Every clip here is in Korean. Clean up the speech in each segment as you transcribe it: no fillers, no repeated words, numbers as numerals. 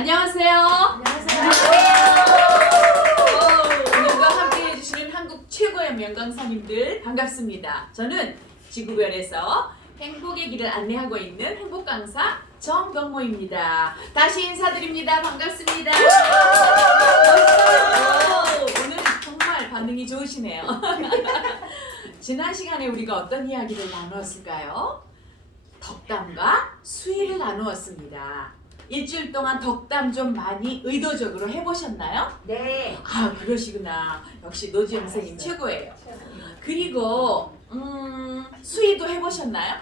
안녕하세요. 안녕하세요. 오늘도 함께 해주시는 한국 최고의 명강사님들 반갑습니다. 저는 지구별에서 행복의 길을 안내하고 있는 행복강사 정경모입니다. 다시 인사드립니다. 반갑습니다. 오늘 정말 반응이 좋으시네요. 지난 시간에 우리가 어떤 이야기를 나누었을까요? 덕담과 수의를 나누었습니다. 일주일 동안 덕담 좀 많이 의도적으로 해보셨나요? 네. 아, 그러시구나. 역시 노지영 선생님 최고예요. 그리고 수의도 해보셨나요?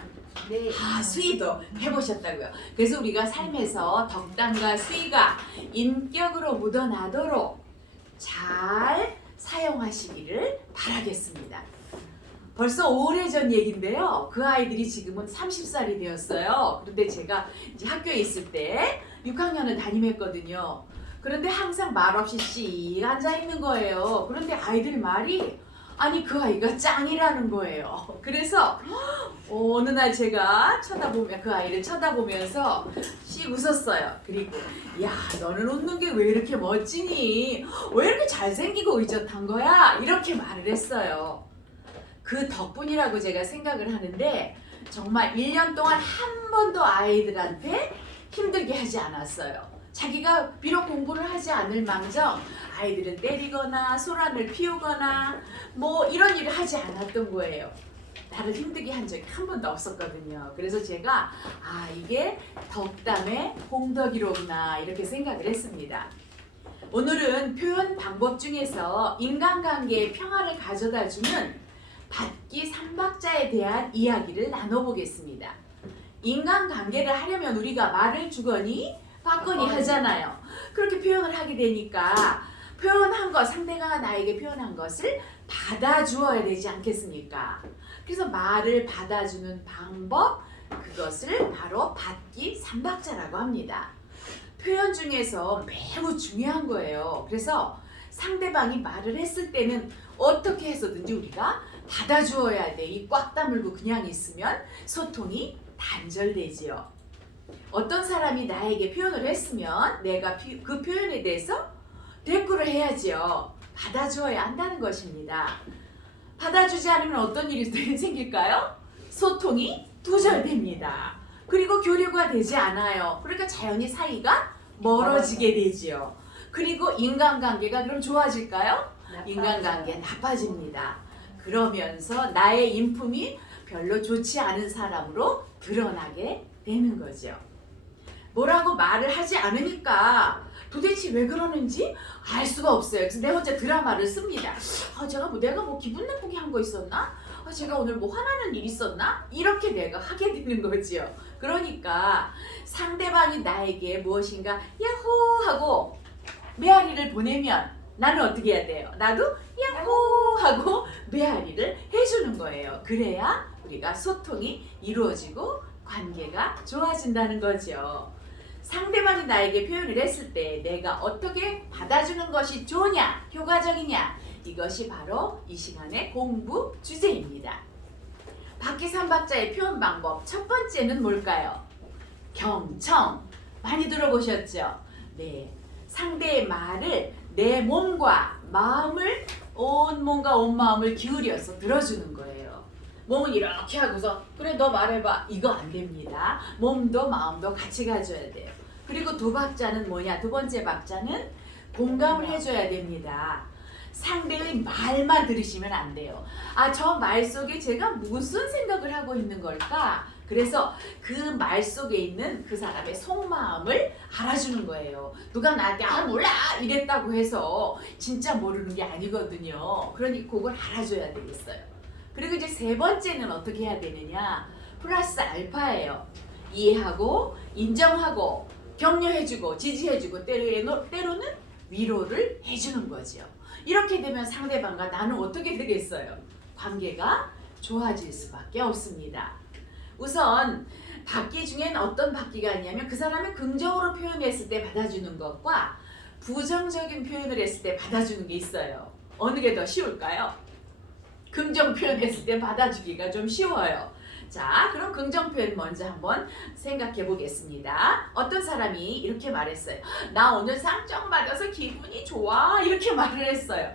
네. 아, 수의도 해보셨다고요. 그래서 우리가 삶에서 덕담과 수의가 인격으로 묻어나도록 잘 사용하시기를 바라겠습니다. 벌써 오래전 얘긴데요. 그 아이들이 지금은 30살이 되었어요. 그런데 제가 이제 학교에 있을 때 6학년을 담임했거든요. 그런데 항상 말없이 씩 앉아 있는 거예요. 그런데 아이들 말이 아니 그 아이가 짱이라는 거예요. 그래서 어느 날 제가 그 아이를 쳐다보면서 씩 웃었어요. 그리고 야 너는 웃는 게 왜 이렇게 멋지니? 왜 이렇게 잘생기고 의젓한 거야? 이렇게 말을 했어요. 그 덕분이라고 제가 생각을 하는데 정말 1년 동안 한 번도 아이들한테 힘들게 하지 않았어요. 자기가 비록 공부를 하지 않을 망정 아이들을 때리거나 소란을 피우거나 뭐 이런 일을 하지 않았던 거예요. 나를 힘들게 한 적이 한 번도 없었거든요. 그래서 제가 아 이게 덕담의 공덕이로구나 이렇게 생각을 했습니다. 오늘은 표현 방법 중에서 인간관계의 평화를 가져다주는 받기 3박자에 대한 이야기를 나눠보겠습니다. 인간관계를 하려면 우리가 말을 주거니 받거니 하잖아요. 그렇게 표현을 하게 되니까 표현한 것, 상대가 나에게 표현한 것을 받아주어야 되지 않겠습니까? 그래서 말을 받아주는 방법, 그것을 바로 받기 3박자라고 합니다. 표현 중에서 매우 중요한 거예요. 그래서 상대방이 말을 했을 때는 어떻게 해서든지 우리가 받아주어야 돼. 이 꽉 다물고 그냥 있으면 소통이 단절되지요. 어떤 사람이 나에게 표현을 했으면 내가 그 표현에 대해서 대꾸를 해야지요. 받아주어야 한다는 것입니다. 받아주지 않으면 어떤 일이 생길까요? 소통이 두절됩니다. 그리고 교류가 되지 않아요. 그러니까 자연히 사이가 멀어지게 되지요. 그리고 인간관계가 그럼 좋아질까요? 인간관계 나빠집니다. 그러면서 나의 인품이 별로 좋지 않은 사람으로 드러나게 되는 거죠. 뭐라고 말을 하지 않으니까 도대체 왜 그러는지 알 수가 없어요. 그래서 내 혼자 드라마를 씁니다. 내가 뭐 기분 나쁘게 한 거 있었나? 제가 오늘 뭐 화나는 일 있었나? 이렇게 내가 하게 되는 거지요. 그러니까 상대방이 나에게 무엇인가 야호 하고 메아리를 보내면 나는 어떻게 해야 돼요? 나도 야호 하고 메아리를 해주는 거예요. 그래야 우리가 소통이 이루어지고 관계가 좋아진다는 거죠. 상대방이 나에게 표현을 했을 때 내가 어떻게 받아주는 것이 좋으냐, 효과적이냐 이것이 바로 이 시간의 공부 주제입니다. 받기 3박자의 표현 방법 첫 번째는 뭘까요? 경청. 많이 들어보셨죠? 네. 상대의 말을 내 몸과 마음을 온 몸과 온 마음을 기울여서 들어주는 거예요. 몸을 이렇게 하고서 그래 너 말해봐 이거 안 됩니다. 몸도 마음도 같이 가져야 돼요. 그리고 두 박자는 뭐냐? 두 번째 박자는 공감을 해줘야 됩니다. 상대의 말만 들으시면 안 돼요. 저 말 속에 제가 무슨 생각을 하고 있는 걸까? 그래서 그 말 속에 있는 그 사람의 속마음을 알아주는 거예요. 누가 나한테 몰라 이랬다고 해서 진짜 모르는 게 아니거든요. 그러니 그걸 알아줘야 되겠어요. 그리고 이제 세 번째는 어떻게 해야 되느냐? 플러스 알파예요. 이해하고 인정하고 격려해주고 지지해주고 때로는 위로를 해주는 거죠. 이렇게 되면 상대방과 나는 어떻게 되겠어요? 관계가 좋아질 수밖에 없습니다. 우선 받기 중엔 어떤 받기가 있냐면 그 사람을 긍정으로 표현했을 때 받아주는 것과 부정적인 표현을 했을 때 받아주는 게 있어요. 어느 게 더 쉬울까요? 긍정 표현했을 때 받아주기가 좀 쉬워요. 자, 그럼 긍정 표현 먼저 한번 생각해 보겠습니다. 어떤 사람이 이렇게 말했어요. 나 오늘 상장 받아서 기분이 좋아. 이렇게 말을 했어요.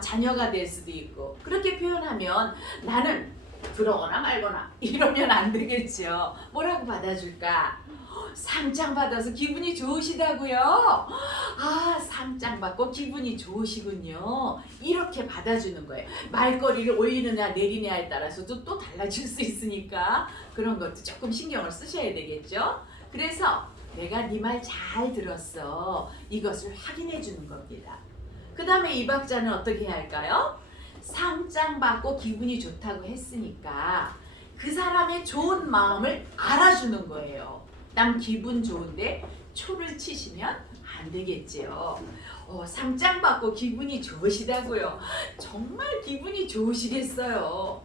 자녀가 될 수도 있고. 그렇게 표현하면 나는 그러거나 말거나 이러면 안 되겠죠. 뭐라고 받아줄까? 상장 받아서 기분이 좋으시다고요? 아, 상장 받고 기분이 좋으시군요. 이렇게 받아주는 거예요. 말거리를 올리느냐 내리느냐에 따라서도 또 달라질 수 있으니까 그런 것도 조금 신경을 쓰셔야 되겠죠. 그래서 내가 네 말 잘 들었어. 이것을 확인해 주는 겁니다. 그 다음에 이 박자는 어떻게 해야 할까요? 상장 받고 기분이 좋다고 했으니까 그 사람의 좋은 마음을 알아주는 거예요. 남 기분 좋은데 초를 치시면 안 되겠지요. 상장 받고 기분이 좋으시다고요. 정말 기분이 좋으시겠어요.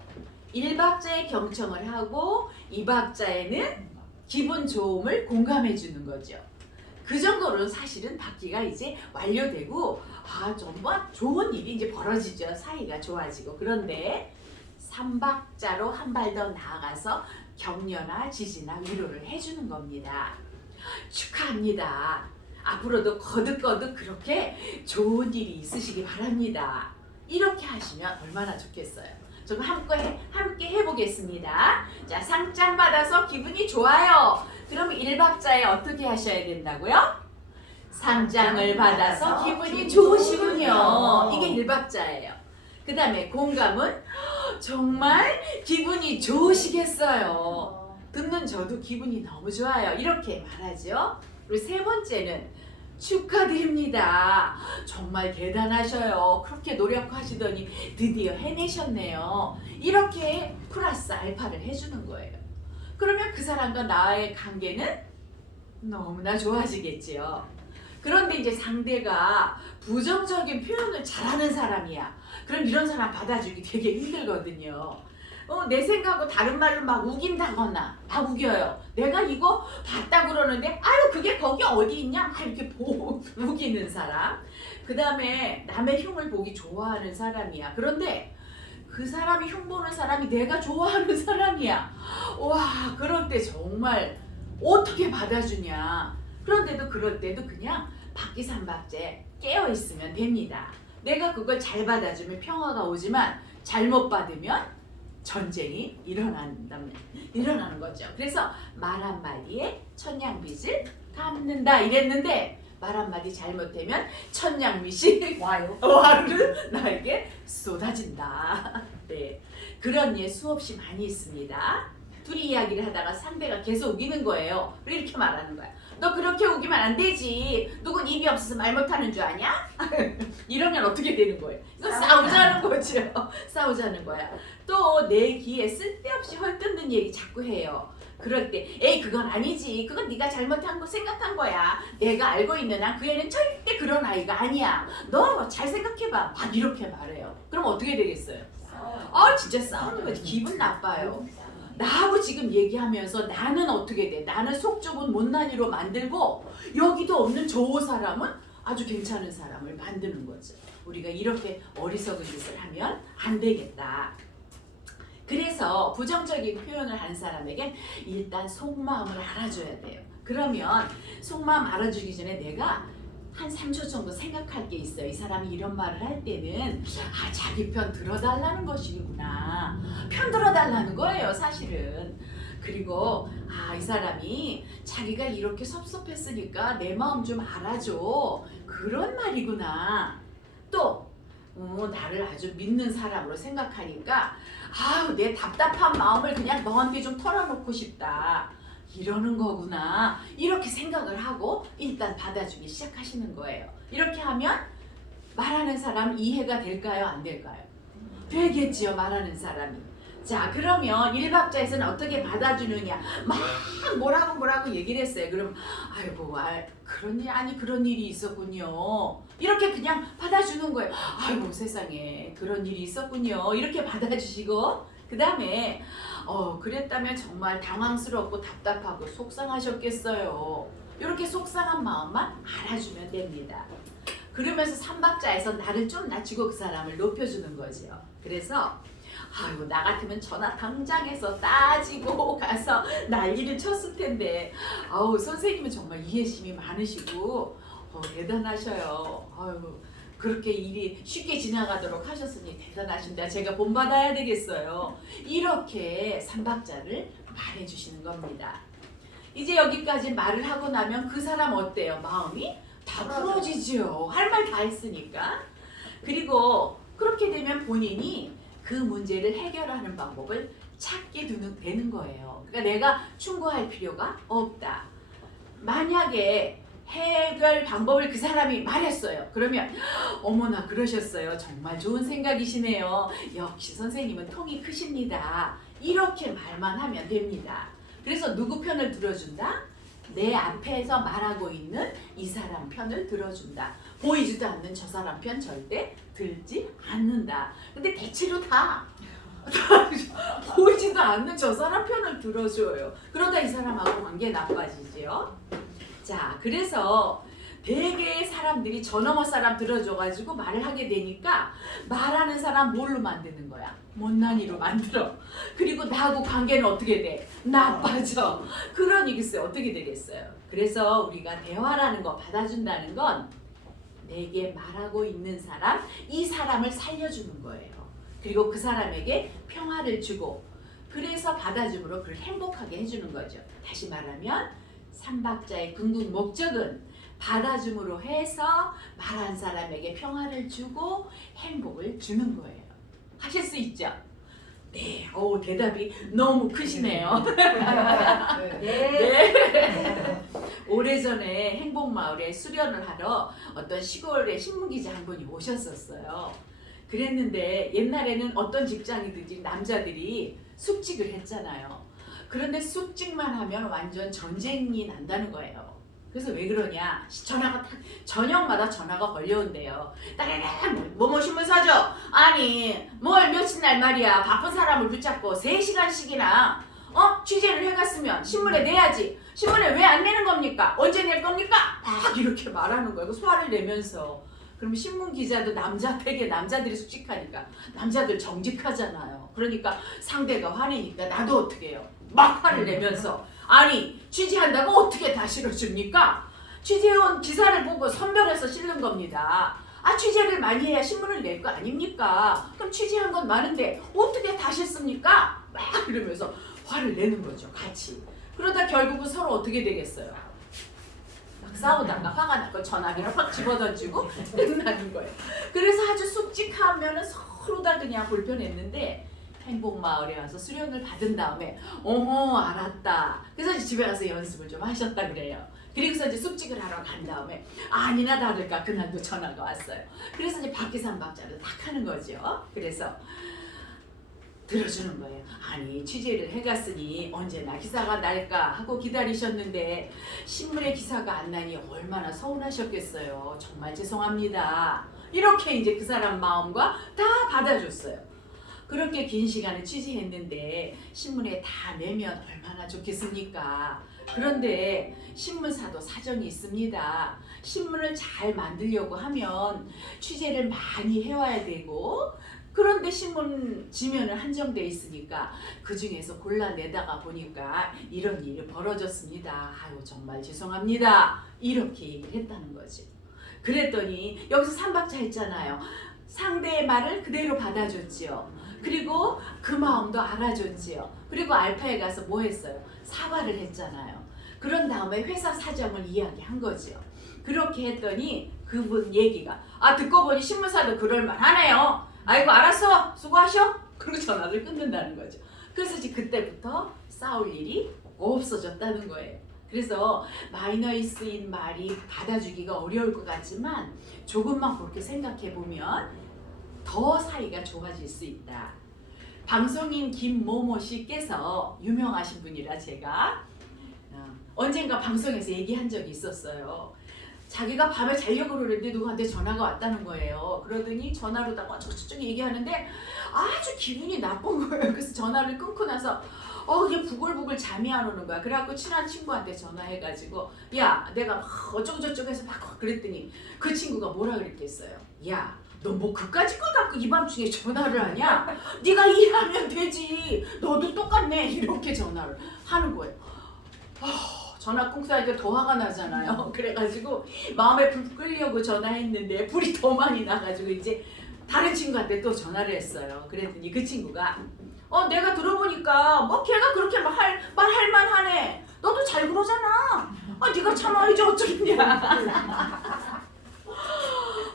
1박자에 경청을 하고 2박자에는 기분 좋음을 공감해 주는 거죠. 그 정도로 사실은 받기가 이제 완료되고 정말 좋은 일이 이제 벌어지죠. 사이가 좋아지고. 그런데 3박자로 한 발 더 나아가서 격려나 지지나 위로를 해주는 겁니다. 축하합니다. 앞으로도 거듭거듭 그렇게 좋은 일이 있으시기 바랍니다. 이렇게 하시면 얼마나 좋겠어요. 좀 함께 해보겠습니다. 자, 상장 받아서 기분이 좋아요. 그럼 1박자에 어떻게 하셔야 된다고요? 상장을 받아서 기분이 좋으시군요. 이게 1박자예요. 그 다음에 공감은 정말 기분이 좋으시겠어요. 듣는 저도 기분이 너무 좋아요. 이렇게 말하죠. 그리고 세 번째는 축하드립니다. 정말 대단하셔요. 그렇게 노력하시더니 드디어 해내셨네요. 이렇게 플러스 알파를 해주는 거예요. 그러면 그 사람과 나의 관계는 너무나 좋아지겠지요. 그런데 이제 상대가 부정적인 표현을 잘하는 사람이야. 그럼 이런 사람 받아주기 되게 힘들거든요. 내 생각하고 다른 말로 막 우긴다거나 막 우겨요. 내가 이거 봤다 그러는데 아유 그게 거기 어디 있냐? 막 이렇게 우기는 사람. 그 다음에 남의 흉을 보기 좋아하는 사람이야. 그런데 그 사람이 흉 보는 사람이 내가 좋아하는 사람이야. 와, 그럴 때 정말 어떻게 받아주냐. 그런데도 그럴 때도 그냥 박기삼박제 깨어 있으면 됩니다. 내가 그걸 잘 받아주면 평화가 오지만 잘못 받으면 전쟁이 일어나는 거죠. 그래서 말 한마디에 천냥빚을 갚는다 이랬는데 말 한마디 잘못되면 천냥빚이 와르르 나에게 쏟아진다. 네, 그런 예 수없이 많이 있습니다. 둘이 이야기를 하다가 상대가 계속 우기는 거예요. 이렇게 말하는 거야. 너 그렇게 우기면 안 되지. 누군 입이 없어서 말 못하는 줄 아냐? 이러면 어떻게 되는 거예요? 이거 싸우자는 거죠. 싸우자는 거야. 또 내 귀에 쓸데없이 헐뜯는 얘기 자꾸 해요. 그럴 때 에이 그건 아니지. 그건 네가 잘못한 거 생각한 거야. 내가 알고 있는 한 그 애는 절대 그런 아이가 아니야. 너 잘 생각해봐. 막 이렇게 말해요. 그럼 어떻게 되겠어요? 진짜 싸우는 거지. 기분 나빠요. 나하고 지금 얘기하면서 나는 어떻게 돼? 나는 속 좁은 못난이로 만들고 여기도 없는 저 사람은 아주 괜찮은 사람을 만드는 거죠. 우리가 이렇게 어리석은 짓을 하면 안 되겠다. 그래서 부정적인 표현을 하는 사람에겐 일단 속마음을 알아줘야 돼요. 그러면 속마음 알아주기 전에 내가 한 3초 정도 생각할 게 있어요. 이 사람이 이런 말을 할 때는 자기 편 들어달라는 것이구나. 편 들어달라는 거예요, 사실은. 그리고 이 사람이 자기가 이렇게 섭섭했으니까 내 마음 좀 알아줘. 그런 말이구나. 또 나를 아주 믿는 사람으로 생각하니까 내 답답한 마음을 그냥 너한테 좀 털어놓고 싶다. 이러는 거구나. 이렇게 생각을 하고 일단 받아주기 시작하시는 거예요. 이렇게 하면 말하는 사람 이해가 될까요? 안 될까요? 되겠지요, 말하는 사람이. 자, 그러면 1박자에서는 어떻게 받아주느냐. 막 뭐라고 얘기를 했어요. 그럼 아이고 그런 일이 있었군요. 이렇게 그냥 받아주는 거예요. 아이고 세상에 그런 일이 있었군요. 이렇게 받아주시고 그 다음에 그랬다면 정말 당황스럽고 답답하고 속상하셨겠어요. 이렇게 속상한 마음만 알아주면 됩니다. 그러면서 3박자에서 나를 좀 낮추고 그 사람을 높여주는 거죠. 그래서 아이고 나 같으면 전화 당장해서 따지고 가서 난리를 쳤을 텐데 아우 선생님은 정말 이해심이 많으시고 대단하셔요. 아유 그렇게 일이 쉽게 지나가도록 하셨으니 대단하신다. 제가 본받아야 되겠어요. 이렇게 삼박자를 말해주시는 겁니다. 이제 여기까지 말을 하고 나면 그 사람 어때요? 마음이 다 풀어지죠. 할 말 다 했으니까. 그리고 그렇게 되면 본인이 그 문제를 해결하는 방법을 찾게 되는 거예요. 그러니까 내가 충고할 필요가 없다. 만약에 해결 방법을 그 사람이 말했어요. 그러면 어머나 그러셨어요. 정말 좋은 생각이시네요. 역시 선생님은 통이 크십니다. 이렇게 말만 하면 됩니다. 그래서 누구 편을 들어준다? 내 앞에서 말하고 있는 이 사람 편을 들어준다. 보이지도 않는 저 사람 편 절대 들지 않는다. 근데 대체로 다 보이지도 않는 저 사람 편을 들어줘요. 그러다 이 사람하고 관계 나빠지죠. 자, 그래서 대개의 사람들이 저 너머 사람 들어줘가지고 말을 하게 되니까 말하는 사람 뭘로 만드는 거야? 못난이로 만들어. 그리고 나하고 관계는 어떻게 돼? 나빠져. 그러니까 어떻게 되겠어요? 그래서 우리가 대화라는 거 받아준다는 건 내게 말하고 있는 사람, 이 사람을 살려주는 거예요. 그리고 그 사람에게 평화를 주고 그래서 받아줌으로 그를 행복하게 해주는 거죠. 다시 말하면 삼박자의 궁극 목적은 받아줌으로 해서 말한 사람에게 평화를 주고 행복을 주는 거예요. 하실 수 있죠? 네, 대답이 너무 크시네요. 네. 오래전에 행복마을에 수련을 하러 어떤 시골의 신문기자 한 분이 오셨었어요. 그랬는데 옛날에는 어떤 직장이든지 남자들이 숙직을 했잖아요. 그런데 숙직만 하면 완전 전쟁이 난다는 거예요. 그래서 왜 그러냐? 전화가 저녁마다 전화가 걸려온대요. 따라랑 뭐뭐 신문 사줘. 아니 뭘 며칠 날 말이야. 바쁜 사람을 붙잡고 3시간씩이나 취재를 해갔으면 신문에 내야지. 신문에 왜 안 내는 겁니까? 언제 낼 겁니까? 막 이렇게 말하는 거예요. 화를 내면서. 그럼 신문 기자도 되게 남자들이 숙직하니까 남자들 정직하잖아요. 그러니까 상대가 화내니까 나도 어떻게 해요? 막 화를 내면서 아니 취재한다고 어떻게 다 실어줍니까? 취재원 기사를 보고 선별해서 실는 겁니다. 취재를 많이 해야 신문을 낼 거 아닙니까? 그럼 취재한 건 많은데 어떻게 다 실습니까? 막 이러면서 화를 내는 거죠. 같이. 그러다 결국은 서로 어떻게 되겠어요? 막 싸우다가 화가 나고 전화기를 확 집어던지고 끝나는 거예요. 그래서 아주 숙직하면은 서로 다 그냥 불편했는데 행복마을에 와서 수련을 받은 다음에 알았다. 그래서 이제 집에 가서 연습을 좀 하셨다 그래요. 그리고서 이제 숙직을 하러 간 다음에 아니나 다를까 그날도 전화가 왔어요. 그래서 이제 박기삼박자를 딱 하는 거죠. 그래서 들어주는 거예요. 아니 취재를 해갔으니 언제나 기사가 날까 하고 기다리셨는데 신문에 기사가 안 나니 얼마나 서운하셨겠어요. 정말 죄송합니다. 이렇게 이제 그 사람 마음과 다 받아줬어요. 그렇게 긴 시간을 취재했는데 신문에 다 내면 얼마나 좋겠습니까? 그런데 신문사도 사정이 있습니다. 신문을 잘 만들려고 하면 취재를 많이 해와야 되고 그런데 신문 지면은 한정돼 있으니까 그 중에서 골라내다가 보니까 이런 일이 벌어졌습니다. 아유 정말 죄송합니다. 이렇게 얘기를 했다는 거죠. 그랬더니 여기서 삼박자 했잖아요. 상대의 말을 그대로 받아줬지요. 그리고 그 마음도 알아줬지요. 그리고 알파에 가서 뭐 했어요? 사과를 했잖아요. 그런 다음에 회사 사정을 이야기한 거죠. 그렇게 했더니 그분 얘기가 듣고 보니 신문사도 그럴만 하네요. 아이고 알았어 수고하셔. 그리고 전화를 끊는다는 거죠. 그래서 이제 그때부터 싸울 일이 없어졌다는 거예요. 그래서 마이너에 쓰인 말이 받아주기가 어려울 것 같지만 조금만 그렇게 생각해 보면 더 사이가 좋아질 수 있다. 방송인 김모모 씨께서 유명하신 분이라 제가 언젠가 방송에서 얘기한 적이 있었어요. 자기가 밤에 자려고 그러는데 누구한테 전화가 왔다는 거예요. 그러더니 전화로다가 저쪽 얘기하는데 아주 기분이 나쁜 거예요. 그래서 전화를 끊고 나서 그냥 부글부글 잠이 안 오는 거야. 그래갖고 친한 친구한테 전화해가지고 야 내가 어쩌고저쩌고 해서 막 그랬더니 그 친구가 뭐라 그랬겠어요. 야 너 뭐 그까짓 걸 갖고 이 밤중에 전화를 하냐? 네가 이해하면 되지. 너도 똑같네. 이렇게 전화를 하는 거예요. 전화 꽁사니까 더 화가 나잖아요. 그래가지고 마음에 불 끌려고 전화했는데 불이 더 많이 나가지고 이제 다른 친구한테 또 전화를 했어요. 그랬더니 그 친구가 내가 들어보니까 뭐 걔가 그렇게 말할 만하네. 너도 잘 그러잖아. 네가 참아야지 어쩌겠냐.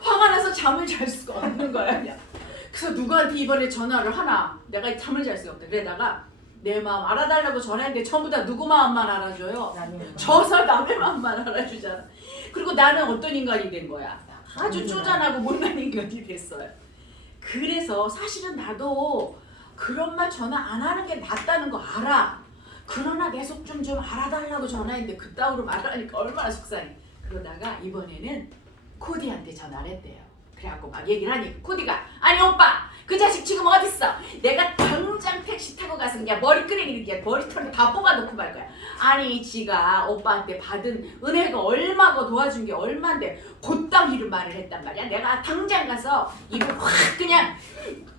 화가 나서 잠을 잘 수가 없는 거야. 그냥. 그래서 누구한테 이번에 전화를 하나. 내가 잠을 잘 수가 없다. 그러다가 내 마음 알아달라고 전화했는데 전부 다 누구 마음만 알아줘요. 저서 남의 마음만 알아주잖아. 그리고 나는 어떤 인간이 된 거야. 아주 쪼잔하고 못난 인간이 됐어요. 그래서 사실은 나도 그런 말 전화 안 하는 게 낫다는 거 알아. 그러나 내 속 좀 알아달라고 전화했는데 그따위로 말하니까 얼마나 속상해. 그러다가 이번에는 코디한테 전화를 했대요. 그래갖고 막 얘기를 하니까 코디가 아니 오빠 그 자식 지금 어딨어? 내가 당장 택시 타고 가서 그냥 머리끄댕이 이렇게 머리털을 다 뽑아놓고 말 거야. 아니 지가 오빠한테 받은 은혜가 얼마고 도와준 게 얼만데 곧따위로 말을 했단 말이야. 내가 당장 가서 입을 확 그냥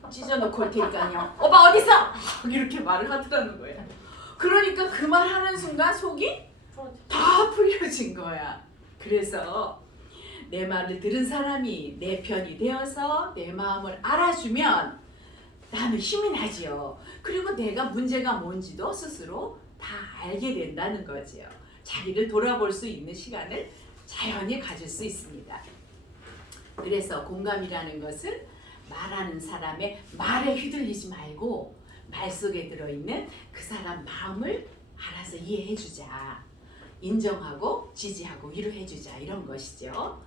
찢어놓고 올 테니까요. 오빠 어딨어? 이렇게 말을 하더라는 거야. 그러니까 그 말 하는 순간 속이 다 풀려진 거야. 그래서 내 말을 들은 사람이 내 편이 되어서 내 마음을 알아주면 나는 힘이 나지요. 그리고 내가 문제가 뭔지도 스스로 다 알게 된다는 거지요. 자기를 돌아볼 수 있는 시간을 자연히 가질 수 있습니다. 그래서 공감이라는 것은 말하는 사람의 말에 휘둘리지 말고 말 속에 들어있는 그 사람 마음을 알아서 이해해주자. 인정하고 지지하고 위로해주자 이런 것이죠.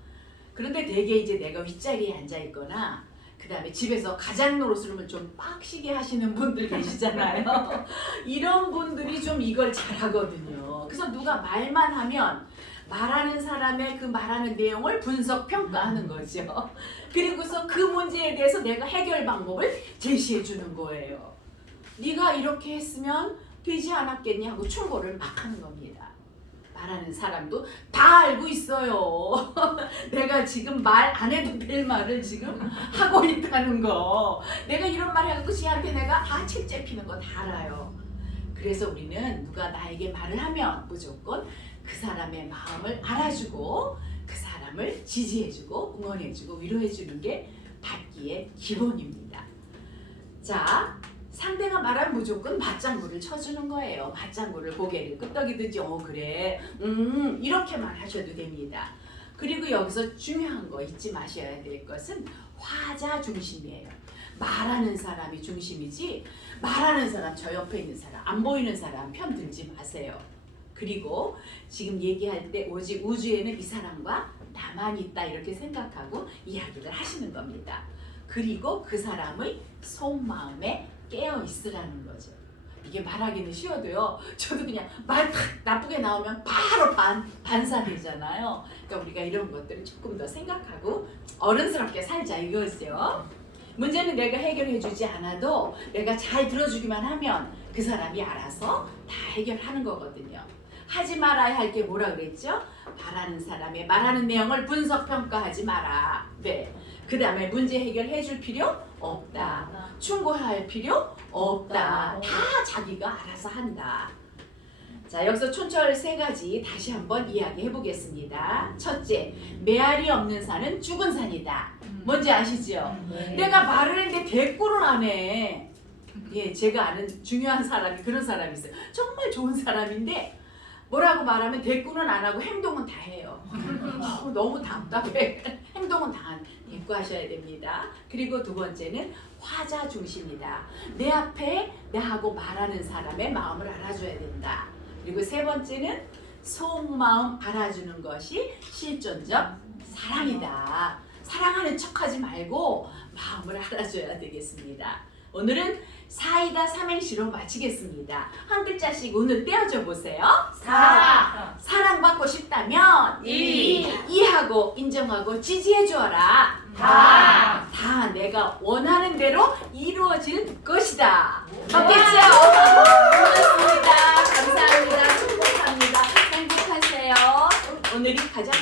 그런데 대개 이제 내가 윗자리에 앉아있거나 그 다음에 집에서 가장 노릇을 좀 빡시게 하시는 분들 계시잖아요. 이런 분들이 좀 이걸 잘하거든요. 그래서 누가 말만 하면 말하는 사람의 그 말하는 내용을 분석 평가하는 거죠. 그리고서 그 문제에 대해서 내가 해결 방법을 제시해 주는 거예요. 네가 이렇게 했으면 되지 않았겠니 하고 충고를 막 하는 겁니다. 말하는 사람도 다 알고 있어요. 내가 지금 말 안 해도 될 말을 지금 하고 있다는 거. 내가 이런 말 해갖고 지한테 내가 채 피는 거 다 알아요. 그래서 우리는 누가 나에게 말을 하면 무조건 그 사람의 마음을 알아주고 그 사람을 지지해주고 응원해주고 위로해주는 게 받기의 기본입니다. 자, 상대가 말하면 무조건 맞장구를 쳐주는 거예요. 맞장구를 고개를 끄덕이든지 그래 이렇게만 하셔도 됩니다. 그리고 여기서 중요한 거 잊지 마셔야 될 것은 화자 중심이에요. 말하는 사람이 중심이지 말하는 사람 저 옆에 있는 사람 안 보이는 사람 편 들지 마세요. 그리고 지금 얘기할 때 오직 우주에는 이 사람과 나만 있다 이렇게 생각하고 이야기를 하시는 겁니다. 그리고 그 사람의 속마음에 깨어 있으라는 거죠. 이게 말하기는 쉬워도요. 저도 그냥 말 나쁘게 나오면 바로 반사되잖아요. 그러니까 우리가 이런 것들을 조금 더 생각하고 어른스럽게 살자 이거죠. 문제는 내가 해결해주지 않아도 내가 잘 들어주기만 하면 그 사람이 알아서 다 해결하는 거거든요. 하지 말아야 할 게 뭐라 그랬죠? 말하는 사람의 말하는 내용을 분석 평가하지 마라. 네. 그 다음에 문제 해결해 줄 필요 없다. 충고할 필요 없다. 다 자기가 알아서 한다. 자, 여기서 촌철 3가지 다시 한번 이야기해 보겠습니다. 첫째, 메아리 없는 산은 죽은 산이다. 뭔지 아시죠? 내가 말을 했는데 대꾸를 안 해. 예, 제가 아는 중요한 사람이 그런 사람이 있어요. 정말 좋은 사람인데 뭐라고 말하면 대꾸는 안 하고 행동은 다 해요. 너무 답답해. 행동은 다 대꾸하셔야 됩니다. 그리고 두 번째는 화자 중심이다. 내 앞에 나하고 말하는 사람의 마음을 알아줘야 된다. 그리고 세 번째는 속마음 알아주는 것이 실존적 사랑이다. 사랑하는 척하지 말고 마음을 알아줘야 되겠습니다. 오늘은 사이다 삼행시로 마치겠습니다. 한 글자씩 오늘 떼어줘 보세요. 사랑받고 싶다면 이해하고 인정하고 지지해 주어라. 다 내가 원하는 대로 이루어질 것이다. 맞겠죠? 고맙습니다. 감사합니다. 행복합니다. 행복하세요. 오늘이 가장